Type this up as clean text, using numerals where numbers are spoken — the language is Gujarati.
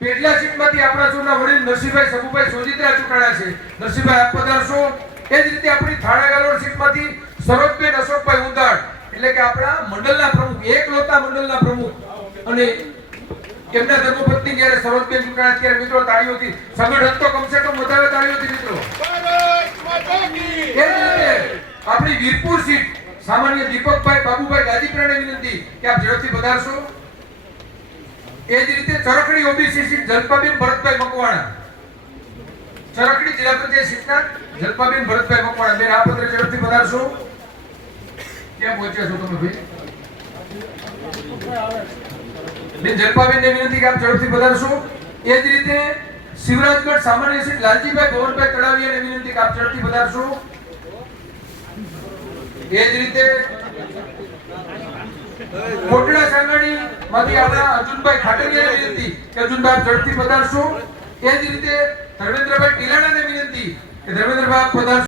પેટલા સીટમાંથી આપણા સૌના વડીલ નરસિંહભાઈ સબુભાઈ સોજિત્રા ચૂંટાણા છે. નરસિંહભાઈ આપ પધારશો. એ જ રીતે આપણી થાણા ગાલોડ સીટમાંથી સરોજબેન અશોકભાઈ ઉંધાડ એટલે કે આપણા મંડળના પ્રમુખ, એકલોતા મંડળના પ્રમુખ અને એમના ધર્મપત્ની જ્યારે સરોજબેન ચૂંટાણા ત્યારે મિત્રો તાળીઓથી સંગઠન તો કમસે કમ વધારે તાળીઓથી મિત્રો. એ જ રીતે આપણી વીરપુર સીટ સામાન્ય દીપકભાઈ બાબુભાઈ ગાજીપરાને વિનંતી કે આપ ઝડપથી પધારશો. એ જ રીતે ચરખડી ઓબીસી સીટ જલપાબેન ભરતભાઈ મકવાણા, ચરખડી જિલ્લા પંચાયત સીટના જલપાબેન ભરતભાઈ મકવાણા બેન આપ ઝડપથી પધારશો. ક્યાં પહોંચ્યા છો તમે ભાઈ? બેન જલપાબેનને વિનંતી કે આપ ઝડપથી પધારશો. એ જ રીતે શિવરાજગઢ સામાન્ય સીટ લાલજીભાઈ ભવનભાઈ તળાવિયાને વિનંતી કે આપ ઝડપથી પધારશો. એ જ રીતે કોટડા સાંગાણી માંથી આપણા અર્જુનભાઈ ખાટરિયાને વિનંતી કે અર્જુનભાઈ આપ ઝડપથી પધારશો. એ જ રીતે ધર્મેન્દ્રભાઈ ટીલાણાને વિનંતી કે ધર્મેન્દ્રભાઈ આપ પધારશો.